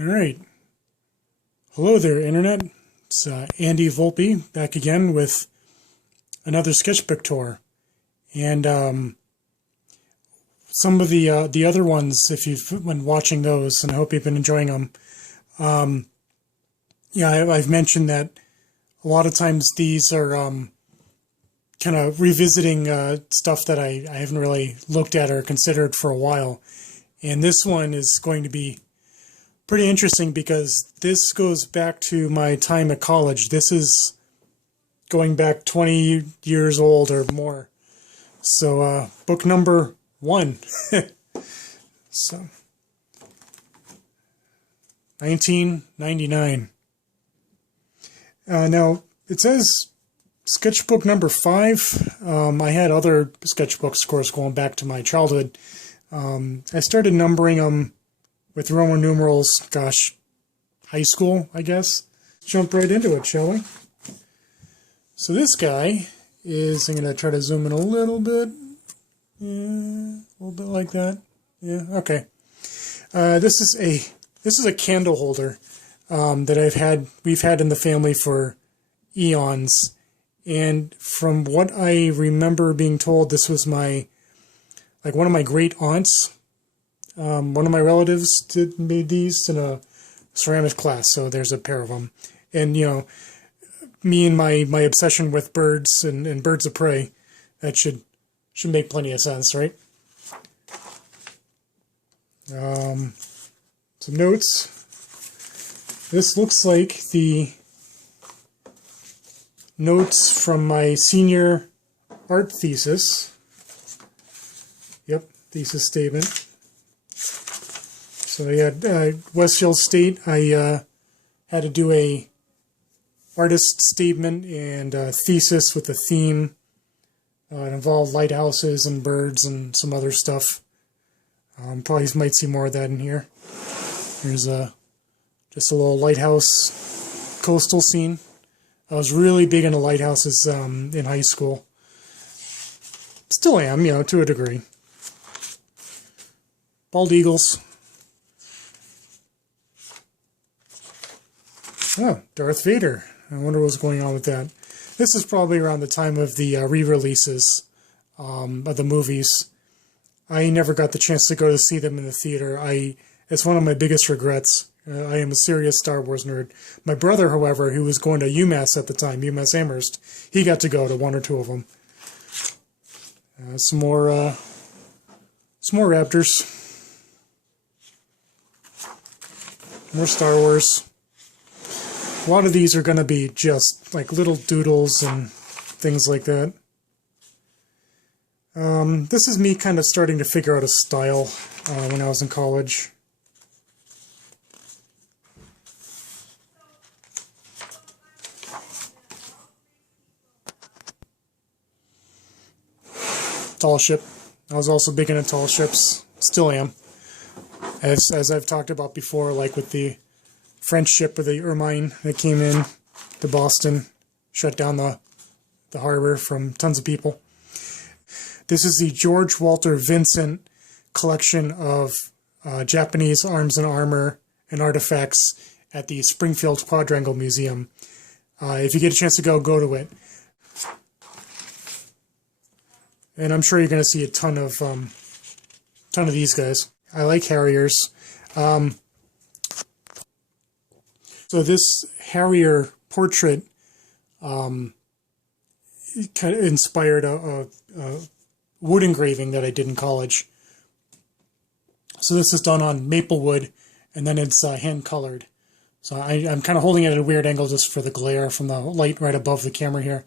All right. Hello there, Internet. It's Andy Volpe back again with another sketchbook tour. And some of the other ones, if you've been watching those, and I hope you've been enjoying them. I've mentioned that a lot of times these are kind of revisiting stuff that I haven't really looked at or considered for a while. And this one is going to be pretty interesting because this goes back to my time at college. This is going back 20 years old or more. So book number 1. So 1999. Now it says sketchbook number 5. I had other sketchbooks, of course, going back to my childhood. I started numbering them with Roman numerals, high school, I guess. Jump right into it, shall we? So this guy is, I'm going to try to zoom in a little bit. Yeah, a little bit like that. Yeah, okay. This is a candle holder that we've had in the family for eons. And from what I remember being told, this was one of my great aunts. One of my relatives made these in a ceramics class, so there's a pair of them. And, me and my obsession with birds and birds of prey, that should make plenty of sense, right? Some notes. This looks like the notes from my senior art thesis. Yep, thesis statement. So Westfield State, I had to do a artist statement and a thesis with a theme. It involved lighthouses and birds and some other stuff. Probably might see more of that in here. Here's just a little lighthouse coastal scene. I was really big into lighthouses in high school. Still am, to a degree. Bald eagles. Oh, Darth Vader. I wonder what's going on with that. This is probably around the time of the re-releases of the movies. I never got the chance to go to see them in the theater. It's one of my biggest regrets. I am a serious Star Wars nerd. My brother, however, who was going to UMass at the time, UMass Amherst, he got to go to one or two of them. Some more Raptors. More Star Wars. A lot of these are going to be just like little doodles and things like that. This is me kind of starting to figure out a style when I was in college. Tall ship. I was also big into tall ships. Still am. As I've talked about before, like with the French ship with the Ermine that came in to Boston, shut down the harbor from tons of people. This is the George Walter Vincent collection of Japanese arms and armor and artifacts at the Springfield Quadrangle Museum. If you get a chance to go to it. And I'm sure you're going to see a ton of these guys. I like Harriers. So this Harrier portrait kind of inspired a wood engraving that I did in college. So this is done on maple wood, and then it's hand-colored. So I'm kind of holding it at a weird angle just for the glare from the light right above the camera here.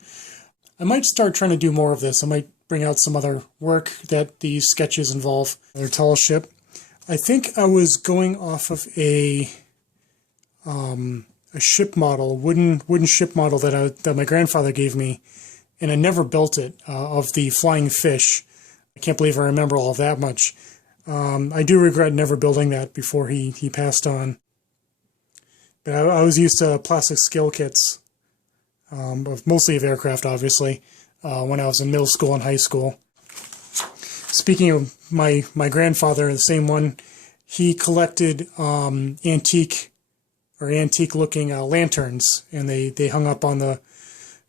I might start trying to do more of this. I might bring out some other work that these sketches involve. Their tall ship. I think I was going off of a ship model, wooden ship model that my grandfather gave me, and I never built it, of the flying fish. I can't believe I remember all of that much. I do regret never building that before he passed on. But I was used to plastic scale kits, mostly of aircraft, obviously, when I was in middle school and high school. Speaking of my grandfather, the same one, he collected antique looking lanterns, and they hung up on the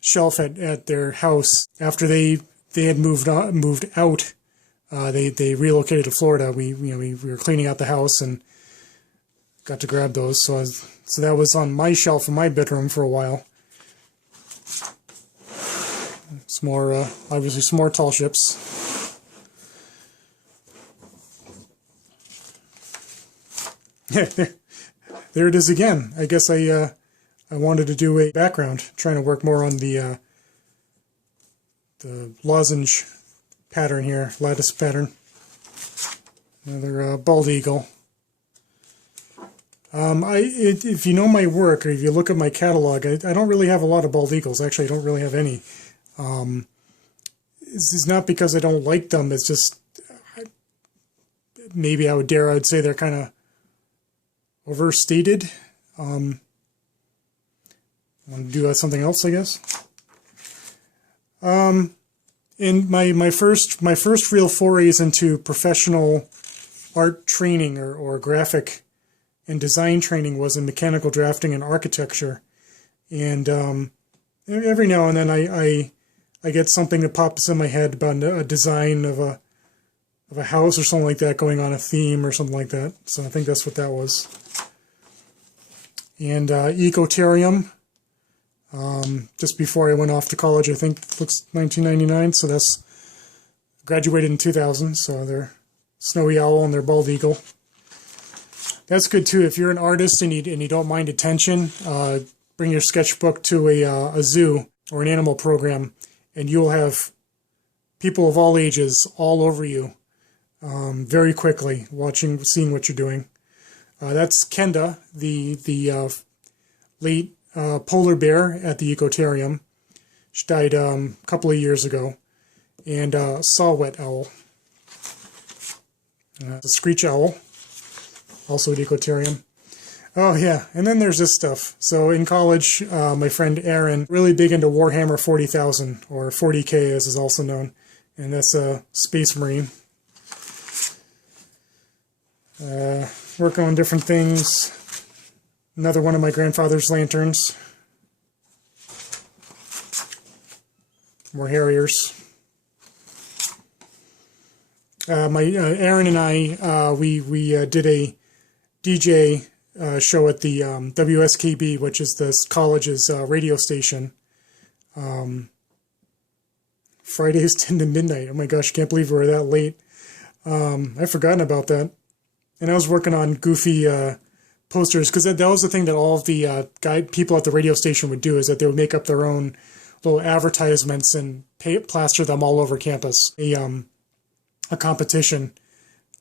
shelf at their house after they had moved out. They relocated to Florida. We were cleaning out the house and got to grab those. So that was on my shelf in my bedroom for a while. Some more, obviously, some more tall ships. Yeah, there it is again. I guess I wanted to do a background, trying to work more on the lozenge pattern here, lattice pattern. Another bald eagle. If you know my work, or if you look at my catalog, I don't really have a lot of bald eagles. Actually, I don't really have any. It's not because I don't like them. It's just maybe I'd say they're kind of overstated. I want to do something else, I guess. And my first real forays into professional art training or graphic and design training was in mechanical drafting and architecture. And every now and then I get something that pops in my head about a design of a house or something like that, going on a theme or something like that. So I think that's what that was. And Ecotarium, just before I went off to college, I think looks 1999. So that's graduated in 2000. So they're snowy owl and they're bald eagle. That's good too. If you're an artist and you don't mind attention, bring your sketchbook to a zoo or an animal program, and you'll have people of all ages all over you very quickly, seeing what you're doing. That's Kenda, the late polar bear at the Ecotarium. She died a couple of years ago. And saw-whet owl. The screech owl, also at Ecotarium. Oh yeah, and then there's this stuff. So in college, my friend Aaron, really big into Warhammer 40,000, or 40K as is also known. And that's a Space Marine. Working on different things. Another one of my grandfather's lanterns. More Harriers. Aaron and I, we did a DJ show at the WSKB, which is this college's radio station. Fridays 10 to midnight. Oh my gosh, I can't believe we were that late. I've forgotten about that. And I was working on goofy posters, because that was the thing that all of the people at the radio station would do, is that they would make up their own little advertisements and plaster them all over campus. A competition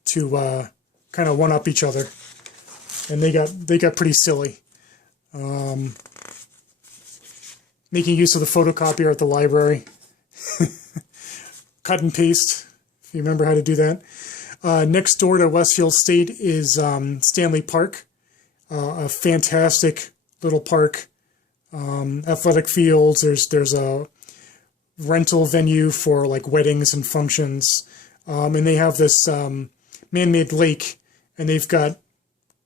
to kind of one-up each other, and they got pretty silly. Making use of the photocopier at the library, cut and paste, if you remember how to do that. Next door to Westfield State is Stanley Park, a fantastic little park. Athletic fields. There's a rental venue for like weddings and functions. And they have this man-made lake, and they've got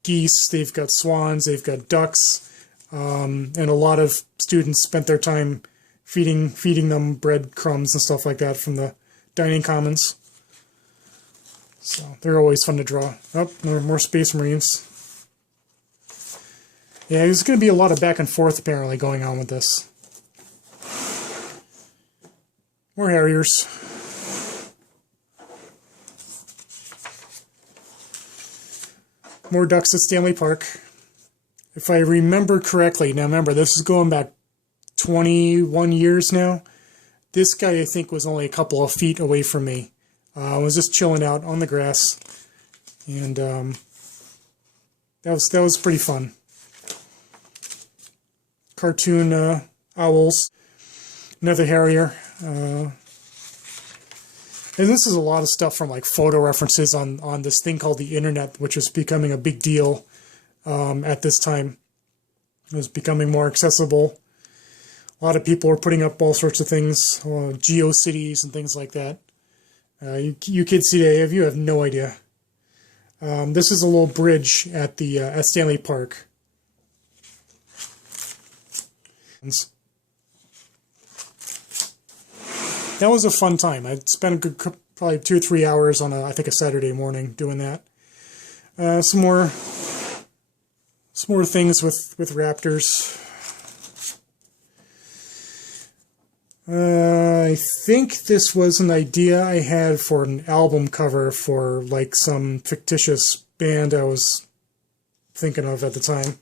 geese, they've got swans, they've got ducks, and a lot of students spent their time feeding them breadcrumbs and stuff like that from the dining commons. So they're always fun to draw. Oh, more Space Marines. Yeah, there's going to be a lot of back and forth apparently going on with this. More Harriers. More ducks at Stanley Park. If I remember correctly, now remember, this is going back 21 years now. This guy, I think, was only a couple of feet away from me. I was just chilling out on the grass, and that was pretty fun. Cartoon owls. Another Harrier. And this is a lot of stuff from like photo references on this thing called the internet, which is becoming a big deal at this time. It was becoming more accessible. A lot of people are putting up all sorts of things, GeoCities and things like that. You kids today, you have no idea. This is a little bridge at the at Stanley Park. That was a fun time. I spent a good probably 2 or 3 hours on I think a Saturday morning doing that. Some more things with raptors. I think this was an idea I had for an album cover for like some fictitious band I was thinking of at the time.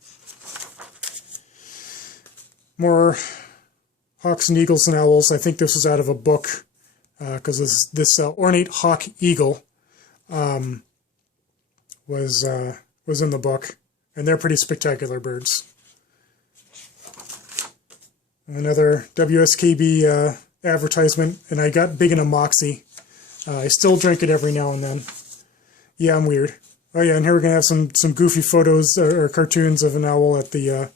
More hawks and eagles and owls. I think this was out of a book because this ornate hawk eagle was in the book, and they're pretty spectacular birds. Another WSKB advertisement, and I got big into Moxie. I still drink it every now and then. Yeah, I'm weird. Oh yeah, and here we're gonna have some goofy photos or cartoons of an owl at the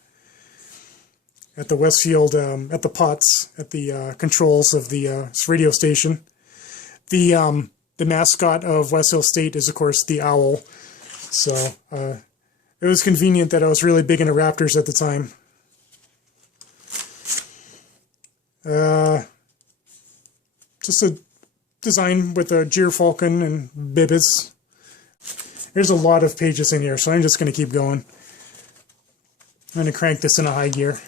Westfield at the Potts at the controls of the radio station. The mascot of Westfield State is of course the owl, so it was convenient that I was really big into raptors at the time. Just a design with a gyrfalcon and bibbis. There's a lot of pages in here, so I'm just going to keep going. I'm going to crank this in a high gear.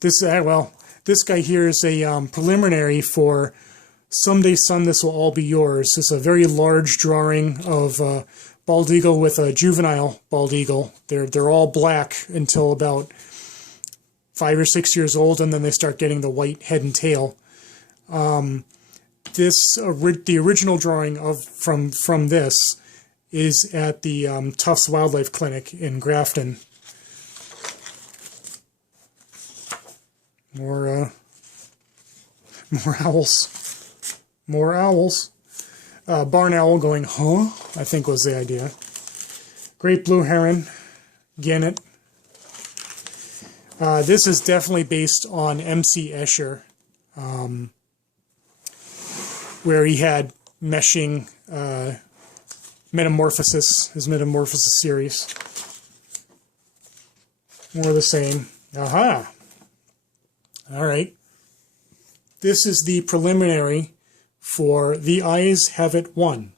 This guy here is a preliminary for Someday Son, This Will All Be Yours. It's a very large drawing of bald eagle with a juvenile bald eagle. They're all black until about 5 or 6 years old, and then they start getting the white head and tail. The original drawing from this is at the Tufts Wildlife Clinic in Grafton. More owls. More owls. Barn owl going, huh? I think was the idea. Great blue heron. Gannet. This is definitely based on M.C. Escher, where he had meshing Metamorphosis, his Metamorphosis series. More of the same. Aha! Alright. This is the preliminary for The Eyes Have It One.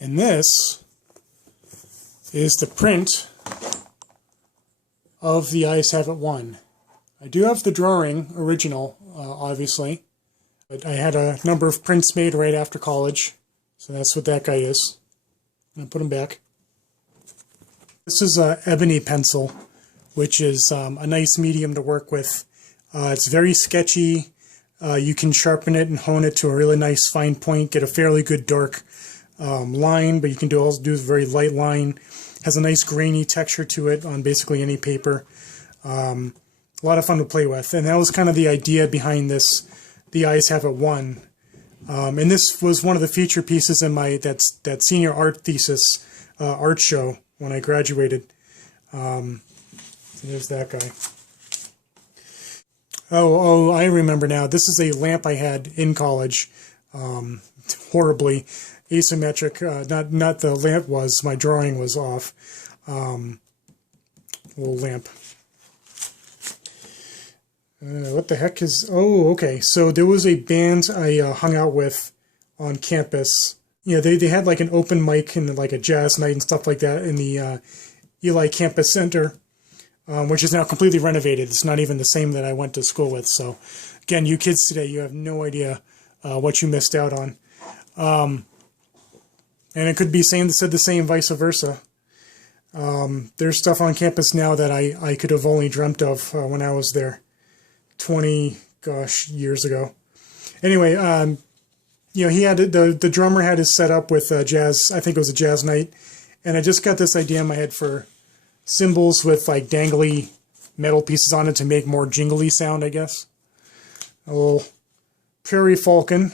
And this is the print of The Eyes Have It One. I do have the drawing, original, obviously. But I had a number of prints made right after college. So that's what that guy is. I'm going to put him back. This is an ebony pencil, which is a nice medium to work with. It's very sketchy. You can sharpen it and hone it to a really nice fine point, get a fairly good dark line, but you can also do a very light line. Has a nice grainy texture to it on basically any paper. A lot of fun to play with. And that was kind of the idea behind this, The Eyes Have It One. And this was one of the feature pieces in my that senior art thesis art show when I graduated. So there's that guy. Oh, I remember now. This is a lamp I had in college. Horribly asymmetric. Not the lamp was. My drawing was off. Little lamp. What the heck is... Oh, okay. So there was a band I hung out with on campus. Yeah, they had like an open mic and like a jazz night and stuff like that in the Eli Campus Center, which is now completely renovated. It's not even the same that I went to school with. So, again, you kids today, you have no idea what you missed out on. And it could be said the same, vice versa. There's stuff on campus now that I could have only dreamt of when I was there 20 years ago. Anyway, he had the drummer had his setup with jazz. I think it was a jazz night, and I just got this idea in my head for cymbals with like dangly metal pieces on it to make more jingly sound, I guess. A little prairie falcon.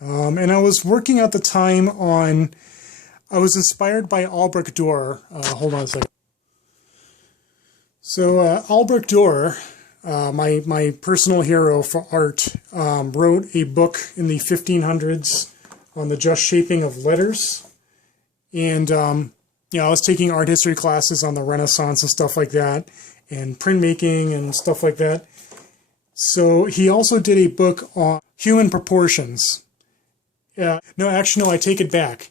And I was working at the time on, I was inspired by Albrecht Dürer. Hold on a second. So Albrecht Dürer, my personal hero for art, wrote a book in the 1500s on the just shaping of letters. And, you know, I was taking art history classes on the Renaissance and stuff like that, and printmaking and stuff like that. So he also did a book on human proportions. No, actually, no, I take it back.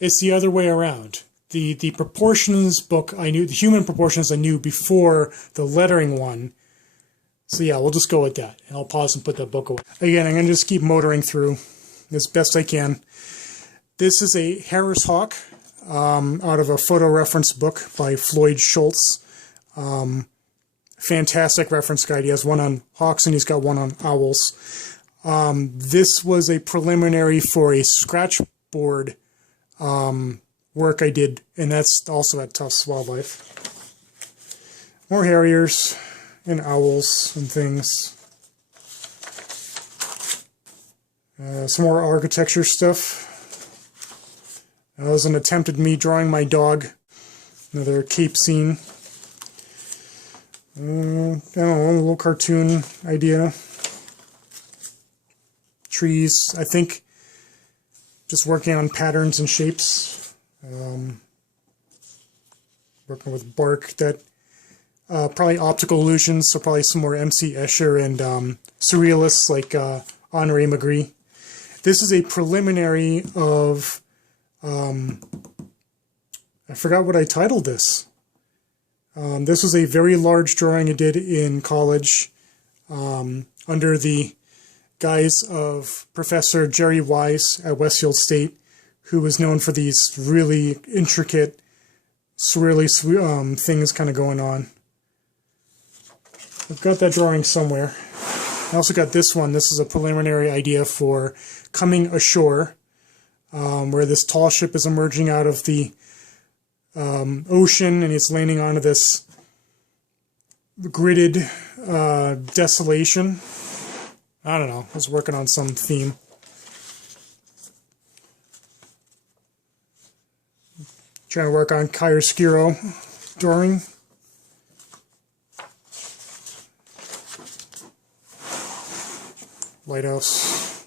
It's the other way around. The proportions book I knew, the human proportions I knew before the lettering one. So yeah, we'll just go with that. And I'll pause and put that book away. Again, I'm going to just keep motoring through as best I can. This is a Harris Hawk out of a photo reference book by Floyd Schultz. Fantastic reference guide. He has one on hawks and he's got one on owls. This was a preliminary for a scratch board work I did, and that's also at Tufts Wildlife. More harriers and owls and things. Some more architecture stuff. That was an attempt at me drawing my dog. Another Cape scene. I don't know, a little cartoon idea. Trees, I think just working on patterns and shapes. Working with bark that probably optical illusions, so probably some more M.C. Escher and surrealists like Henri Magritte. This is a preliminary of I forgot what I titled this. This was a very large drawing I did in college under the guise of Professor Jerry Wise at Westfield State, who was known for these really intricate, swirly things kind of going on. I've got that drawing somewhere. I also got this one. This is a preliminary idea for Coming Ashore, where this tall ship is emerging out of the ocean and it's landing onto this gridded desolation. I don't know. I was working on some theme. Trying to work on chiaroscuro drawing. Lighthouse.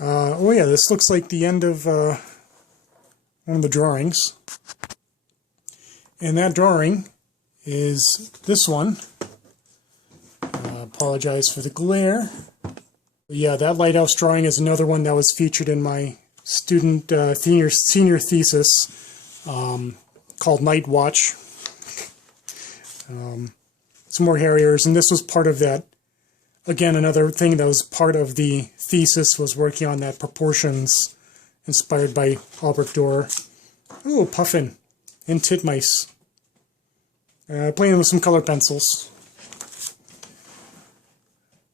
Oh yeah, this looks like the end of one of the drawings. And that drawing is this one. Apologize for the glare. Yeah, that lighthouse drawing is another one that was featured in my student senior thesis called Night Watch. Some more harriers, and this was part of that. Again, another thing that was part of the thesis was working on that proportions inspired by Albrecht Dürer. Oh, puffin and titmice. Playing with some color pencils.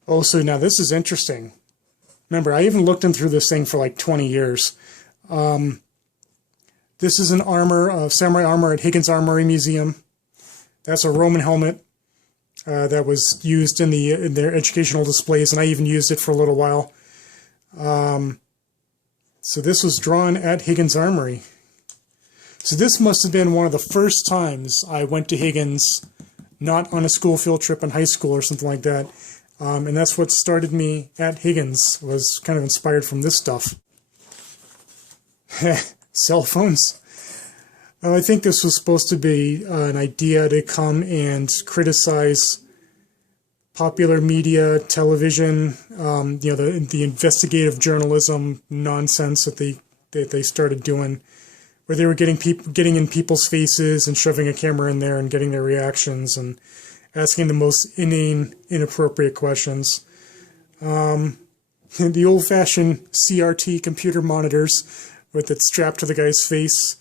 Oh, so now this is interesting. Remember, I even looked through this thing for like 20 years. This is an armor, samurai armor at Higgins Armory Museum. That's a Roman helmet that was used in their educational displays, and I even used it for a little while. So this was drawn at Higgins Armory. So this must have been one of the first times I went to Higgins, not on a school field trip in high school or something like that. And that's what started me at Higgins, was kind of inspired from this stuff. Cell phones. I think this was supposed to be an idea to come and criticize popular media, television, you know, the investigative journalism nonsense that they started doing, where they were getting in people's faces and shoving a camera in there and getting their reactions and asking the most inane, inappropriate questions. The old-fashioned CRT computer monitors with it strapped to the guy's face,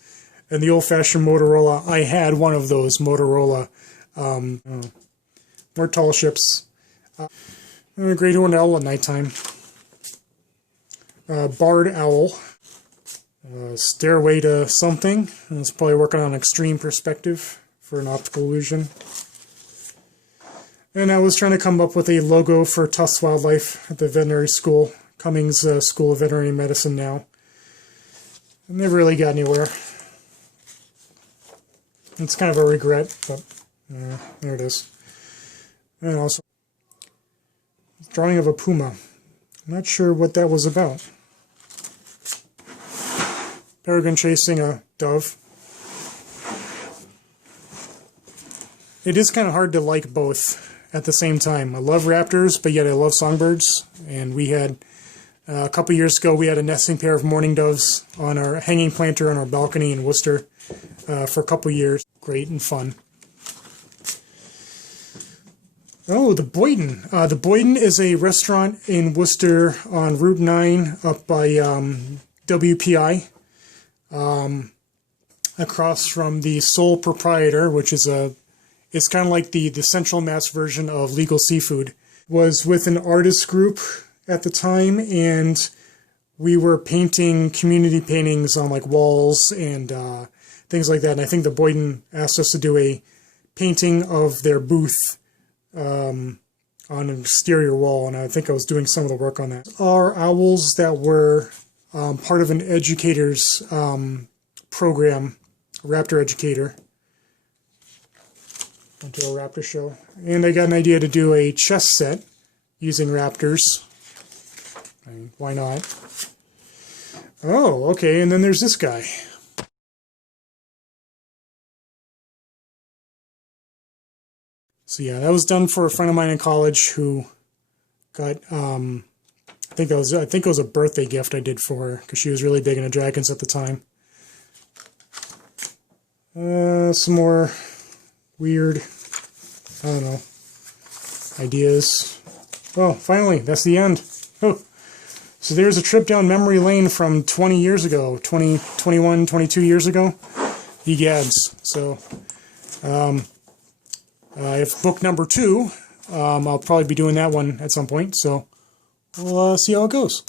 and the old-fashioned Motorola. I had one of those Motorola. More tall ships. A great horned owl at nighttime. Barred owl. Stairway to something. And it's probably working on extreme perspective for an optical illusion. And I was trying to come up with a logo for Tufts Wildlife at the veterinary school. Cummings School of Veterinary Medicine now. I never really got anywhere. It's kind of a regret, but there it is. And also, drawing of a puma. I'm not sure what that was about. peregrine chasing a dove. It is kind of hard to like both at the same time. I love raptors, but yet I love songbirds. And we had, a couple years ago, we had a nesting pair of mourning doves on our hanging planter on our balcony in Worcester for a couple years. Great and fun. Oh, the Boyden. The Boyden is a restaurant in Worcester on Route 9 up by WPI. Across from the Sole Proprietor, which is it's kind of like the Central Mass version of Legal Seafood. Was with an artist group at the time, and we were painting community paintings on like walls and things like that. And I think the Boyden asked us to do a painting of their booth on an exterior wall, and I think I was doing some of the work on that. Our owls that were part of an educator's program, Raptor Educator. Went to a raptor show. And I got an idea to do a chess set using raptors. I mean, why not? Oh, okay, and then there's this guy. So yeah, that was done for a friend of mine in college who got, I think it was a birthday gift I did for her because she was really big into dragons at the time. Some more weird, I don't know, ideas. Oh, finally, that's the end. Oh, so there's a trip down memory lane from 20 years ago, 20, 21, 22 years ago. Egads. So, I have book number 2. I'll probably be doing that one at some point, so we'll see how it goes.